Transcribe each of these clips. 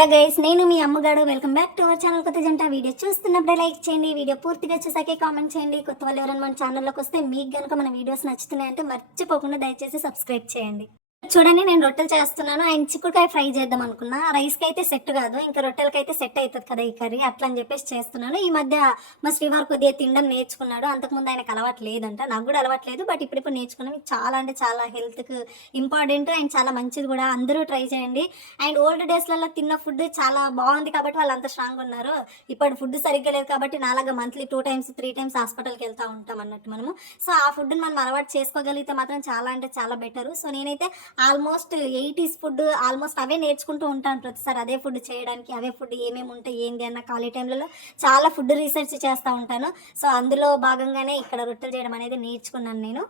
Hello guys నేను మీ అమ్మగాడు welcome back to our channel కొత్త జంట వీడియో చూస్తున్నప్పుడే లైక్ చేయండి వీడియో పూర్తిగా చూసాకే కామెంట్ చేయండి. కొత్త వాళ్ళు ఎవరైనా మన ఛానల్లోకి వస్తే మీకు కనుక మన వీడియోస్ నచ్చుతున్నాయంటే మర్చిపోకుండా దయచేసి సబ్స్క్రైబ్ చేయండి. చూడండి నేను రొట్టెలు చేస్తున్నాను. ఆయన చిక్కుడుకాయ ఫ్రై చేద్దాం అనుకున్నా. రైస్కి అయితే సెట్ కాదు. ఇంకా రొట్టెలకి అయితే సెట్ అవుతుంది కదా ఈ కర్రీ. అట్లా అని చెప్పేసి చేస్తున్నాను. ఈ మధ్య మా శ్రీవారు కొద్దిగా తినడం నేర్చుకున్నాడు. అంతకుముందు ఆయనకు అలవాటు లేదంట. నాకు కూడా అలవాటు లేదు. బట్ ఇప్పుడు ఇప్పుడు నేర్చుకున్నాం చాలా అంటే చాలా హెల్త్కి ఇంపార్టెంట్. అండ్ చాలా మంచిది కూడా. అందరూ ట్రై చేయండి. అండ్ ఓల్డ్ డేస్లలో తిన్న ఫుడ్ చాలా బాగుంది కాబట్టి వాళ్ళు అంత స్ట్రాంగ్ ఉన్నారు. ఇప్పుడు ఫుడ్ సరిగ్గా లేదు కాబట్టి నాలాగా monthly two times three times హాస్పిటల్కి వెళ్తూ ఉంటాం అన్నట్టు మనము. సో ఆ ఫుడ్ని మనం అలవాటు చేసుకోగలిగితే మాత్రం చాలా అంటే చాలా బెటర్. సో నేనైతే ఆల్మోస్ట్ ఎయిటీస్ ఫుడ్ ఆల్మోస్ట్ అవే నేర్చుకుంటూ ఉంటాను ప్రతిసారి అదే ఫుడ్ చేయడానికి అవే ఫుడ్ ఏమేమి ఉంటాయి ఏంది అన్న ఖాళీ టైంలలో చాలా ఫుడ్ రీసెర్చ్ చేస్తూ ఉంటాను. సో అందులో భాగంగానే ఇక్కడ రొట్టెలు చేయడం అనేది నేర్చుకున్నాను నేను.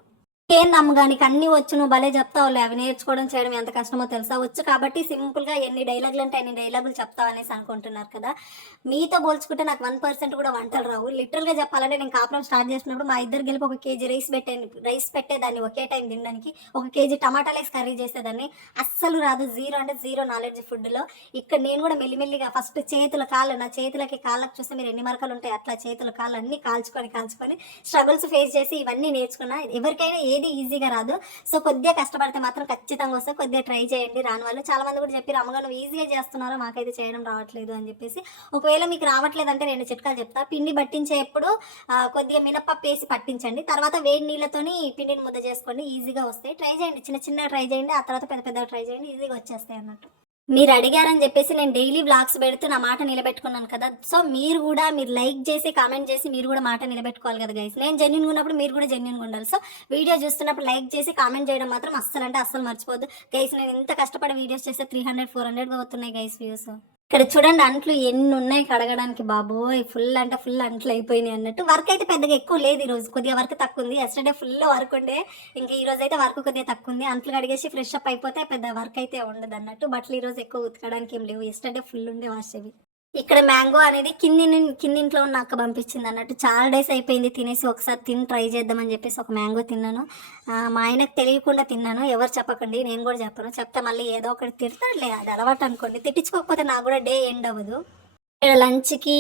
ఏం నమ్మగా నీకు అన్ని వచ్చు నువ్వు భలే చెప్తావులే. అవి నేర్చుకోవడం చేయడం ఎంత కష్టమో తెలుసా? వచ్చు కాబట్టి సింపుల్గా ఎన్ని డైలాగులు అంటే అన్ని డైలాగులు చెప్తావు అనేసి అనుకుంటున్నారు కదా. మీతో పోల్చుకుంటే నాకు వన్ పర్సెంట్ కూడా వంటలు రావు. లిటరల్గా చెప్పాలంటే నేను కాపురం స్టార్ట్ చేసినప్పుడు మా ఇద్దరు గెలిపి ఒక కేజీ రైస్ పెట్టే రైస్ పెట్టేదాన్ని ఒకే టైం తినడానికి. ఒక కేజీ టమాటాలు వేసి కర్రీ చేసేదాన్ని. అస్సలు రాదు. జీరో అంటే జీరో నాలెడ్జ్ ఫుడ్లో ఇక్కడ నేను కూడా మెల్లిమెల్లిగా ఫస్ట్ చేతుల కాళ్ళు నా చేతులకి కాళ్ళకి చూస్తే మీరు ఎన్ని మరకలు ఉంటాయి? అట్లా చేతుల కాళ్ళు అన్ని కాల్చుకొని కాల్చుకొని స్ట్రగుల్స్ ఫేస్ చేసి ఇవన్నీ నేర్చుకున్నా. ఎవరికైనా ఏ అనేది ఈజీగా రాదు. సో కొద్దిగా కష్టపడితే మాత్రం ఖచ్చితంగా వస్తే కొద్దిగా ట్రై చేయండి. రాని వాళ్ళు చాలా మంది కూడా చెప్పారు అమ్మగా నువ్వు ఈజీగా చేస్తున్నారో? మాకైతే చేయడం రావట్లేదు అని చెప్పేసి. ఒకవేళ మీకు రావట్లేదు అంటే రెండు చిట్కాలు చెప్తా. పిండి పట్టించేప్పుడు కొద్దిగా మినప్పప్పు వేసి పట్టించండి. తర్వాత వేడి నీళ్ళతోని పిండిని ముద్ద చేసుకోండి. ఈజీగా వస్తాయి. ట్రై చేయండి. చిన్న చిన్న ట్రై చేయండి. ఆ తర్వాత పెద్ద పెద్దగా ట్రై చేయండి. ఈజీగా వచ్చేస్తాయి అన్నట్టు. మీరు అడిగారని చెప్పేసి నేను డైలీ బ్లాగ్స్ పెడుతూ నా మాట నిలబెట్టుకున్నాను కదా. సో మీరు కూడా మీరు లైక్ చేసి కామెంట్ చేసి మీరు కూడా మాట నిలబెట్టుకోవాలి కదా గైస్ నేను జెన్యున్గా ఉన్నప్పుడు మీరు కూడా జెన్యున్గా ఉండాలి. సో వీడియో చూస్తున్నప్పుడు లైక్ చేసి కామెంట్ చేయడం మాత్రం అస్సలు అంటే అస్సలు మర్చిపోద్దు గైస్ నేను ఇంత కష్టపడి వీడియోస్ చేస్తే త్రీ హండ్రెడ్ ఫోర్ హండ్రెడ్ అవుతున్నాయి గైస్ వ్యూస్ ఇక్కడ చూడండి అంట్లు ఎన్ని ఉన్నాయి కడగడానికి బాబోయ్. ఫుల్ అంటే ఫుల్ అంట్లు అయిపోయినాయి అన్నట్టు. వర్క్ అయితే పెద్దగా ఎక్కువ లేదు ఈ రోజు కొద్దిగా వర్క్ తక్కువ ఉంది. ఎస్టర్డే ఫుల్ వర్క్ ఉండే. ఇంకా ఈ రోజు అయితే వర్క్ కొద్దిగా తక్కువ ఉంది. అంట్లు కడిగేసి ఫ్రెష్ అప్ అయిపోతే పెద్ద వర్క్ అయితే ఉండదు అన్నట్టు. బట్టలు ఈ రోజు ఎక్కువ ఉతకడానికి ఏం లేవు. ఎస్టర్డే ఫుల్ ఉండే వాషేవి ఇక్కడ మ్యాంగో అనేది కింది కిందింట్లో ఉన్న అక్క పంపించింది అన్నట్టు. చాలా డేస్ అయిపోయింది తినేసి ఒకసారి తిని ట్రై చేద్దామని చెప్పేసి ఒక మ్యాంగో తిన్నాను. మా ఆయనకు తెలియకుండా తిన్నాను. ఎవరు చెప్పకండి నేను కూడా చెప్పను. చెప్తే మళ్ళీ ఏదో ఒకటి తిడతాడులే అది అలవాటు అనుకోండి. తిట్టించుకోకపోతే నాకు కూడా డే ఎండ్ అవ్వదు. లంచ్కి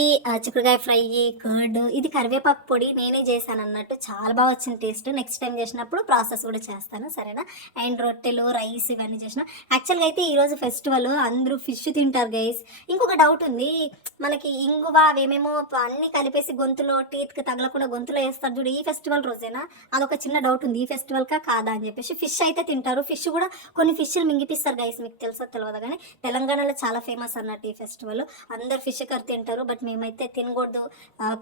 చిక్కుడుకాయ ఫ్రై కర్డ్ ఇది కరివేపాకు పొడి నేనే చేశాను అన్నట్టు చాలా బాగా వచ్చింది టేస్ట్. నెక్స్ట్ టైం చేసినప్పుడు ప్రాసెస్ కూడా చేస్తాను సరేనా? అండ్ రొట్టెలు రైస్ ఇవన్నీ చేసిన. యాక్చువల్గా అయితే ఈరోజు ఫెస్టివల్ అందరూ ఫిష్ తింటారు గైస్ ఇంకొక డౌట్ ఉంది. మనకి ఇంగువ అవేమేమో అన్ని కలిపేసి గొంతులో టీత్కి తగలకుండా గొంతులో వేస్తారు చూడు ఈ ఫెస్టివల్ రోజేనా? అదొక చిన్న డౌట్ ఉంది. ఈ ఫెస్టివల్ కా కాదా అని చెప్పేసి ఫిష్ అయితే తింటారు. ఫిష్ కూడా కొన్ని ఫిష్లు మింగిపిస్తారు గైస్ మీకు తెలుసో తెలియదు కానీ తెలంగాణలో చాలా ఫేమస్ అన్నట్టు ఈ ఫెస్టివల్ అందరు ఫిష్ కర్రీ తింటారు బట్ మేమైతే తినకూడదు.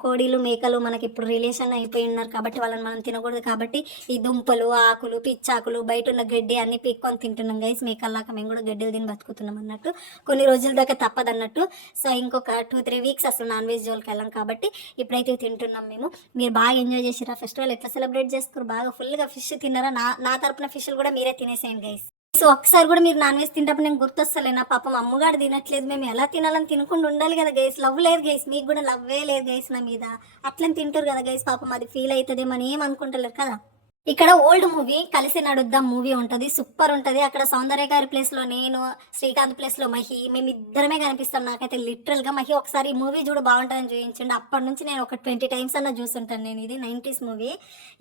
కోడిలు కోడీలు మేకలు మనకి ఇప్పుడు రిలేషన్ అయిపోయి ఉన్నారు కాబట్టి వాళ్ళని మనం తినకూడదు కాబట్టి ఈ దుంపలు ఆకులు పిచ్చాకులు బయట ఉన్న గడ్డి అన్ని పీక్కొని తింటున్నాం గైస్ మేకల్లాక మేము కూడా గడ్డలు తిని బతుకుతున్నాం అన్నట్టు. కొన్ని రోజుల దాకా తప్పదు అన్నట్టు. సో ఇంకొక టూ త్రీ వీక్స్ అసలు నాన్ వెజ్ జోలికి వెళ్ళాం కాబట్టి ఇప్పుడైతే తింటున్నాం మేము. మీరు బాగా ఎంజాయ్ చేసిరా ఫెస్టివల్ ఎట్లా సెలబ్రేట్ చేసుకోరు? బాగా ఫుల్గా ఫిష్ తిన్నారా? నా నా తరపున ఫిష్లు కూడా మీరే తినేసేయండి గైస్ సో ఒకసారి కూడా మీరు నాన్ వెజ్ తింటప్పుడు నేను గుర్తొస్తలే నా పాపం అమ్మగాడు తినట్లేదు. మేము ఎలా తినాలని తినకుండా ఉండాలి కదా గైస్ లవ్ లేదు గైస్ మీకు కూడా లవ్వే లేదు గైస్ నా మీద. అట్లని తింటారు కదా గైస్ పాపం అది ఫీల్ అవుతుందేమని ఏం అనుకుంటలేరు కదా? ఇక్కడ ఓల్డ్ మూవీ కలిసి నడుద్దాం మూవీ ఉంటుంది సూపర్ ఉంటుంది. అక్కడ సౌందర్య గారి ప్లేస్లో నేను శ్రీకాంత్ ప్లేస్లో మహి మేమిద్దరమే కనిపిస్తాం. నాకైతే లిటరల్గా మహి ఒకసారి ఈ మూవీ చూడు బాగుంటుందని చూపించండి అప్పటి నుంచి నేను ఒక ట్వంటీ టైమ్స్ అన్న చూస్తుంటాను నేను. ఇది నైంటీస్ మూవీ.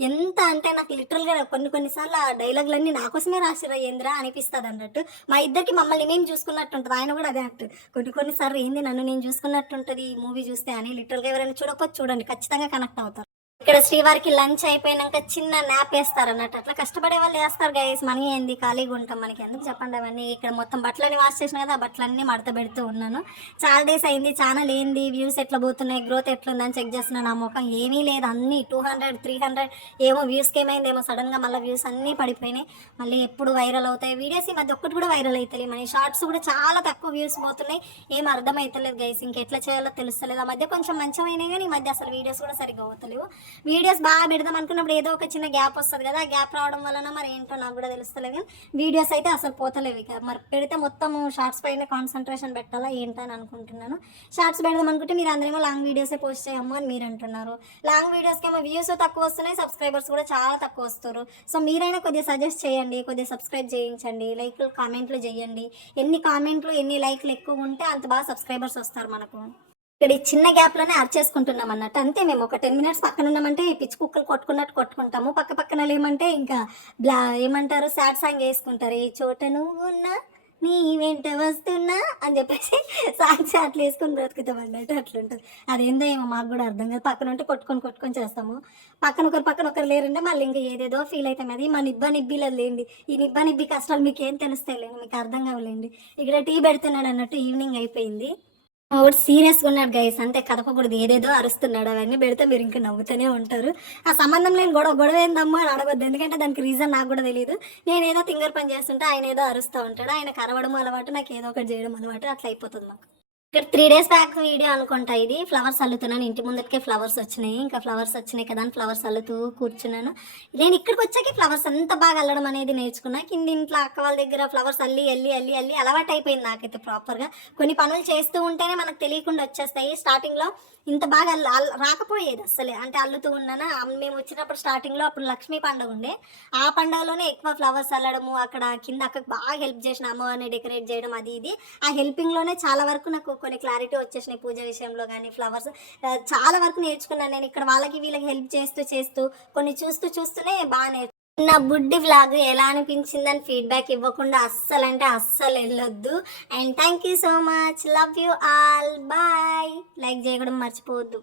ఎంత అంటే నాకు లిటరల్గా కొన్ని కొన్నిసార్లు ఆ డైలాగులన్నీ నా కోసమే రాసిరా ఏంద్రా అనిపిస్తుంది అన్నట్టు. మా ఇద్దరికి మమ్మల్ని మేము చూసుకున్నట్టు ఉంటుంది ఆయన కూడా అదే అంటు కొన్ని కొన్నిసార్లు ఏంది నన్ను నేను చూసుకున్నట్టు ఉంటుంది ఈ మూవీ చూస్తే అని. లిటరల్గా ఎవరైనా చూడకపోతే చూడండి. ఖచ్చితంగా కనెక్ట్ అవుతారు. ఇక్కడ శ్రీవారికి లంచ్ అయిపోయినాక చిన్న నాప్ వేస్తారు అన్నట్టు అట్లా కష్టపడే వాళ్ళు వేస్తారు గైస్ మనీ ఏంది? ఖాళీగా ఉంటాం. మనకి ఎందుకు చెప్పండి అవన్నీ? ఇక్కడ మొత్తం బట్టలని వాష్ చేసిన కదా ఆ బట్టలన్నీ మడత పెడుతూ ఉన్నాను. చాలా డేస్ అయింది. ఛానల్ ఏంది వ్యూస్ ఎట్లా పోతున్నాయి? గ్రోత్ ఎట్లుందని చెక్ చేస్తున్నాను నా ముఖం. ఏమీ లేదు. అన్ని టూ హండ్రెడ్ త్రీ హండ్రెడ్ ఏమో వ్యూస్కి ఏమైందేమో సడన్గా మళ్ళీ వ్యూస్ అన్నీ పడిపోయినాయి. మళ్ళీ ఎప్పుడు వైరల్ అవుతాయి. వీడియోస్ ఈ మధ్య ఒక్కటి కూడా వైరల్ అవుతాయి మన షార్ట్స్ కూడా చాలా తక్కువ వ్యూస్ పోతున్నాయి. ఏం అర్థమవుతలేదు గైస్ ఇంకెట్లా చేయాలో తెలుస్తలేదు. ఆ మధ్య కొంచెం మంచిగా అయినాయి కానీ ఈ మధ్య అసలు వీడియోస్ కూడా సరిగ్గా అవుతలేవు వీడియోస్ బాగా పెడదాం అనుకున్నప్పుడు ఏదో ఒక చిన్న గ్యాప్ వస్తుంది కదా ఆ గ్యాప్ రావడం వలన మరి ఏంటో నాకు కూడా తెలుస్తలేదు. కానీ వీడియోస్ అయితే అసలు పోతలేవు ఇక. మరి పెడితే మొత్తం షార్ట్స్ పైన కాన్సన్ట్రేషన్ పెట్టాలా ఏంటని అనుకుంటున్నాను. షార్ట్స్ పెడదాం అనుకుంటే మీరు అందరేమో లాంగ్ వీడియోసే పోస్ట్ చేయమ్మా అని మీరు అంటున్నారు. లాంగ్ వీడియోస్కి ఏమో వ్యూస్ తక్కువ వస్తున్నాయి సబ్స్క్రైబర్స్ కూడా చాలా తక్కువ వస్తారు సో మీరైనా కొద్దిగా సజెస్ట్ చేయండి కొద్దిగా సబ్స్క్రైబ్ చేయించండి లైక్లు కామెంట్లు చేయండి. ఎన్ని కామెంట్లు ఎన్ని లైక్లు ఎక్కువ ఉంటే అంత బాగా సబ్స్క్రైబర్స్ వస్తారు మనకు. ఇక్కడ ఈ చిన్న గ్యాప్లోనే అర్చేసుకుంటున్నాం అన్నట్టు. అంతే మేము ఒక టెన్ మినిట్స్ పక్కన ఉన్నామంటే ఈ పిచ్చి కుక్కలు కొట్టుకున్నట్టు కొట్టుకుంటాము. పక్క పక్కన ఏమంటే ఇంకా బ్లా ఏమంటారు? సాడ్ సాంగ్ వేసుకుంటారు. ఈ చోట నువ్వు ఉన్నా నీ వెంట వస్తున్నా అని చెప్పేసి సాంగ్స్ అట్లా వేసుకొని బ్రతుకుతాం అన్నట్టు అట్లుంటుంది. అదేందో ఏమో మాకు కూడా అర్థం కాదు. పక్కన ఉంటే కొట్టుకొని కొట్టుకొని చేస్తాము. పక్కన ఒకరు పక్కన ఒకరు లేరంటే మళ్ళీ ఇంకా ఏదేదో ఫీల్ అవుతాం. అది మా నిబ్బా నిబ్బిలేదు లేండి. ఈ నిబ్బా నిబ్బి కష్టాలు మీకు ఏం తెలుస్తాయి లేండి. మీకు అర్థం కావలేండి. ఇక్కడ టీ పెడుతున్నాడు అన్నట్టు ఈవినింగ్ అయిపోయింది. ఒకటి సీరియస్గా ఉన్నాడు గైస్ అంటే కదపకూడదు. ఏదేదో అరుస్తున్నాడు. అవన్నీ పెడితే మీరు ఇంకా నవ్వుతూనే ఉంటారు. ఆ సంబంధం లేని గొడవ గొడవ ఏందమ్మా అని అడగద్దు. ఎందుకంటే దానికి రీజన్ నాకు కూడా తెలియదు నేను ఏదో తింగర్ పని చేస్తుంటే ఆయన ఏదో అరుస్తూ ఉంటాడు. ఆయన కరవడం అలవాటు నాకు ఏదో ఒకటి చేయడం అలవాటు అట్లా అయిపోతుంది మాకు. ఇక్కడ త్రీ డేస్ బ్యాక్ వీడియో అనుకుంటా ఇది. ఫ్లవర్స్ అల్లుతున్నాను. ఇంటి ముందటికే ఫ్లవర్స్ వచ్చినాయి. ఇంకా ఫ్లవర్స్ వచ్చినాయి కదా అని ఫ్లవర్స్ అల్లుతూ కూర్చున్నాను. నేను ఇక్కడికి వచ్చాక ఫ్లవర్స్ అంత బాగా అల్లడం అనేది నేర్చుకున్నా. కింద ఇంట్లో అక్క వాళ్ళ దగ్గర ఫ్లవర్స్ అల్లి అల్లి అల్లి అల్లి అలవాటు అయిపోయింది నాకైతే ప్రాపర్గా కొన్ని పనులు చేస్తూ ఉంటేనే మనకు తెలియకుండా వచ్చేస్తాయి. స్టార్టింగ్లో ఇంత బాగా అల్ రాకపోయేది అసలే అంటే అల్లుతూ ఉన్నానా. మేము వచ్చినప్పుడు స్టార్టింగ్లో అప్పుడు లక్ష్మీ పండుగ ఉండే. ఆ పండుగలోనే ఎక్కువ ఫ్లవర్స్ అల్లడము అక్కడ కింద అక్కకు బాగా హెల్ప్ చేసిన అమ్మవారిని డెకరేట్ చేయడం అది ఇది. ఆ హెల్పింగ్లోనే చాలా వరకు నాకు కొన్ని క్లారిటీ వచ్చేసినాయి పూజ విషయంలో కానీ ఫ్లవర్స్ చాలా వరకు నేర్చుకున్నాను నేను. ఇక్కడ వాళ్ళకి వీళ్ళకి హెల్ప్ చేస్తూ చేస్తూ కొన్ని చూస్తూ చూస్తూనే బాగా నేర్చు నా బుడ్డి వ్లాగ్ ఎలా అనిపించిందని ఫీడ్బ్యాక్ ఇవ్వకుండా అస్సలు అంటే అస్సలు వెళ్ళొద్దు. And thank you so much love you all bye like చేయడం మర్చిపోవద్దు.